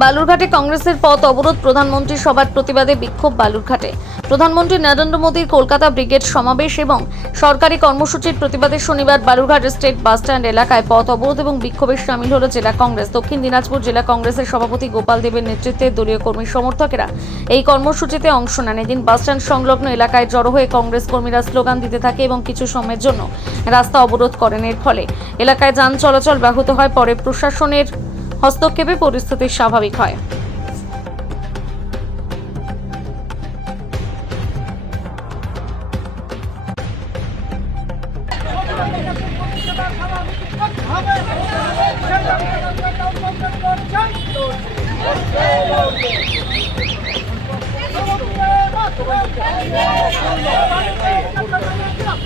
বালুরঘাটে কংগ্রেসের পথ অবরোধ, প্রধানমন্ত্রীর সভার প্রতিবাদে বিক্ষোভ। বালুরঘাটে প্রধানমন্ত্রী নরেন্দ্র মোদীর কলকাতা ব্রিগেড সমাবেশ এবং সরকারি কর্মসূচির প্রতিবাদে শনিবার বালুরঘাট স্টেট বাসস্ট্যান্ড এলাকায় পথ অবরোধ এবং বিক্ষোভে শামিল হল জেলা কংগ্রেস। দক্ষিণ দিনাজপুর জেলা কংগ্রেসের সভাপতি গোপাল দেবের নেতৃত্বে দলীয় কর্মী সমর্থকেরা এই কর্মসূচিতে অংশ নেন। এদিন বাসস্ট্যান্ড সংলগ্ন এলাকায় জড়ো হয়ে কংগ্রেস কর্মীরা স্লোগান দিতে থাকে এবং কিছু সময়ের জন্য রাস্তা অবরোধ করেন। এর ফলে এলাকায় যান চলাচল ব্যাহত হয়। পরে প্রশাসনের হস্তক্ষেপে পরিস্থিতি স্বাভাবিক হয়।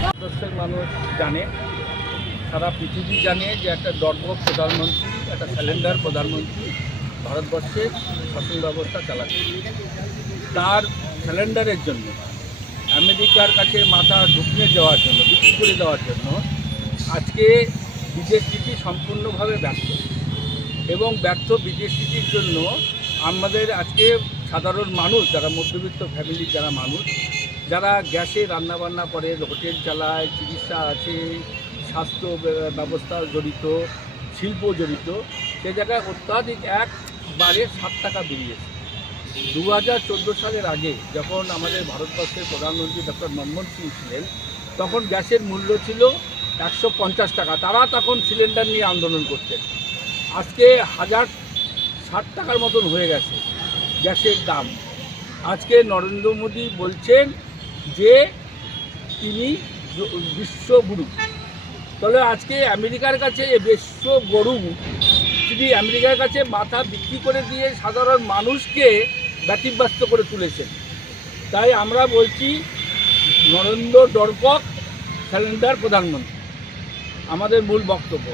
ভারতবর্ষের মানুষ জানে, সারা পৃথিবী জানে যে একটা ডরপক প্রধানমন্ত্রী, একটা স্যালেন্ডার প্রধানমন্ত্রী ভারতবর্ষের শাসন ব্যবস্থা চালাচ্ছে। তার স্যালেন্ডারের জন্য আমেরিকার কাছে মাথা ঢুকিয়ে দেওয়ার জন্য, বিক্রি করে দেওয়ার জন্য আজকে বিদেশ নীতি সম্পূর্ণভাবে ব্যর্থ। এবং ব্যর্থ বিদেশ নীতির জন্য আমাদের আজকে সাধারণ মানুষ, যারা মধ্যবিত্ত ফ্যামিলির যারা মানুষ, যারা গ্যাসে রান্নাবান্না করে, হোটেল চালায়, চিকিৎসা আছে, স্বাস্থ্য ব্যবস্থা জড়িত, শিল্প জড়িত, সে জায়গায় অত্যাধিক একবারে 7 টাকা বেরিয়েছে। 2014 সালের আগে যখন আমাদের ভারতবর্ষের প্রধানমন্ত্রী ডক্টর মনমোহন সিং ছিলেন, তখন গ্যাসের মূল্য ছিল 150 টাকা। তারা তখন সিলিন্ডার নিয়ে আন্দোলন করতেন। আজকে 1060 টাকার মতন হয়ে গেছে গ্যাসের দাম। আজকে নরেন্দ্র মোদী বলছেন যে তিনি বিশ্বগুরু। তাহলে আজকে আমেরিকার কাছে বিশ্বগুরু তিনি আমেরিকার কাছে মাথা বিক্রি করে দিয়ে সাধারণ মানুষকে ব্যতিব্যস্ত করে তুলেছেন। তাই আমরা বলছি নরেন্দ্র ডরপক স্যালেন্ডার প্রধানমন্ত্রী। আমাদের মূল বক্তব্য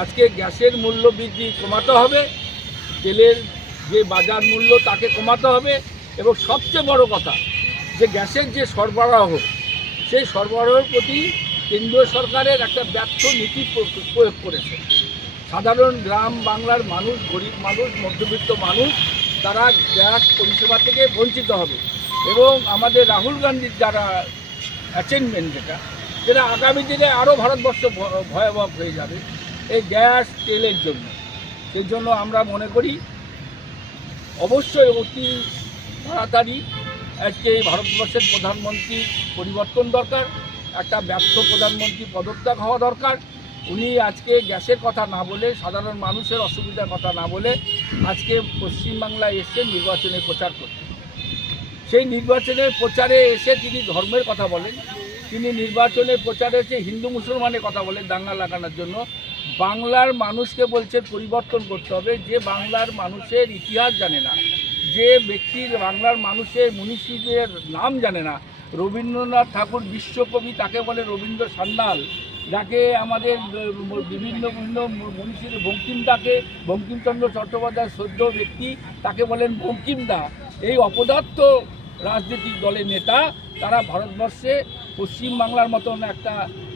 আজকে গ্যাসের মূল্য বৃদ্ধি কমাতে হবে, তেলের যে বাজার মূল্য তাকে কমাতে হবে, এবং সবচেয়ে বড় কথা যে গ্যাসের যে সরবরাহ, সেই সরবরাহের প্রতি কেন্দ্রীয় সরকারের একটা ব্যর্থ নীতি প্রয়োগ করেছে। সাধারণ গ্রাম বাংলার মানুষ, গরিব মানুষ, মধ্যবিত্ত মানুষ, তারা গ্যাস পরিষেবা থেকে বঞ্চিত হবে। এবং আমাদের রাহুল গান্ধীর যারা অ্যাচিভমেন্ট যেটা আগামী দিনে আরও ভারতবর্ষ ভয়াবহ হয়ে যাবে এই গ্যাস তেলের জন্য। সেই জন্য আমরা মনে করি অবশ্যই অতি তাড়াতাড়ি আজকে এই ভারতবর্ষের প্রধানমন্ত্রী পরিবর্তন দরকার। একটা ব্যর্থ প্রধানমন্ত্রী পদত্যাগ হওয়া দরকার। উনি আজকে গ্যাসের কথা না বলে, সাধারণ মানুষের অসুবিধার কথা না বলে আজকে পশ্চিমবাংলায় এসে নির্বাচনে প্রচার করতেন। সেই নির্বাচনের প্রচারে এসে তিনি ধর্মের কথা বলেন, তিনি নির্বাচনের প্রচারে এসে হিন্দু মুসলমানের কথা বলেন দাঙ্গা লাগানোর জন্য। বাংলার মানুষকে বলছেন পরিবর্তন করতে হবে। যে বাংলার মানুষের ইতিহাস জানে না, যে ব্যক্তির বাংলার মানুষের মনীষীদের নাম জানে না, রবীন্দ্রনাথ ঠাকুর বিশ্বকবি, তাকে বলে রবীন্দ্র সান্যাল, যাকে আমাদের বিভিন্ন বিভিন্ন মনীষীর বঙ্কিমচন্দ্র চট্টোপাধ্যায় শ্রদ্ধ ব্যক্তি, তাকে বলেন বঙ্কিমদা। এই অপদার্থ রাজনৈতিক দলের নেতা তারা ভারতবর্ষে পশ্চিমবাংলার মতন একটা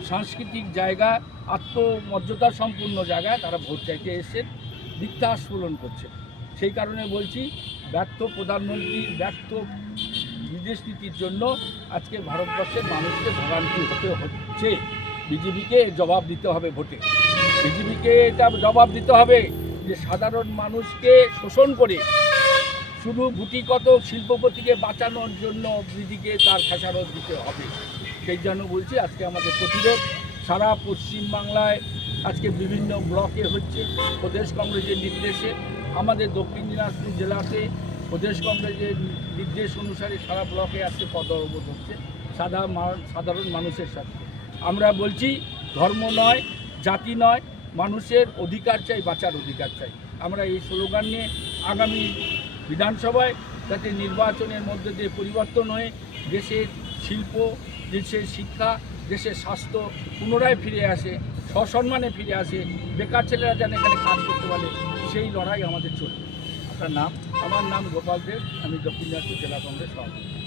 সাংস্কৃতিক জায়গা, আত্মমর্যাদা সম্পূর্ণ জায়গায় তারা ভোট চাইতে এসেছেন, মিথ্যা আস্ফোরণ করছে। সেই কারণে বলছি ব্যর্থ প্রধানমন্ত্রী, ব্যর্থ বিদেশ নীতির জন্য আজকে ভারতবর্ষের মানুষকে ভোগান্তি হতে হচ্ছে। বিজেপিকে জবাব দিতে হবে ভোটে। বিজেপিকে এটা জবাব দিতে হবে যে সাধারণ মানুষকে শোষণ করে শুধু গুটিকত শিল্পপতিকে বাঁচানোর জন্য বিজেপিকে তার খেসারত দিতে হবে। সেই জন্য বলছি আজকে আমাদের প্রতিরোধ সারা পশ্চিমবাংলায় আজকে বিভিন্ন ব্লকে হচ্ছে। প্রদেশ কংগ্রেসের নির্দেশে আমাদের দক্ষিণ দিনাজপুর জেলাতে প্রদেশ কংগ্রেসের নির্দেশ অনুসারে সারা ব্লকে আজকে পথ অবরোধ হচ্ছে সাধারণ মানুষের সাথে। আমরা বলছি ধর্ম নয়, জাতি নয়, মানুষের অধিকার চাই, বাঁচার অধিকার চাই। আমরা এই স্লোগান নিয়ে আগামী বিধানসভায় যাতে নির্বাচনের মধ্যে দিয়ে পরিবর্তন হয়ে দেশের শিল্প, দেশের শিক্ষা, দেশের স্বাস্থ্য পুনরায় ফিরে আসে, সসম্মানে ফিরে আসে, বেকার ছেলেরা যেন এখানে কাজ করতে পারে, সেই লড়াই আমাদের চলবে। আপনার নাম? আমার নাম গোপাল দেব, আমি দক্ষিণ দিনাজপুর জেলা কংগ্রেস সভাপতি।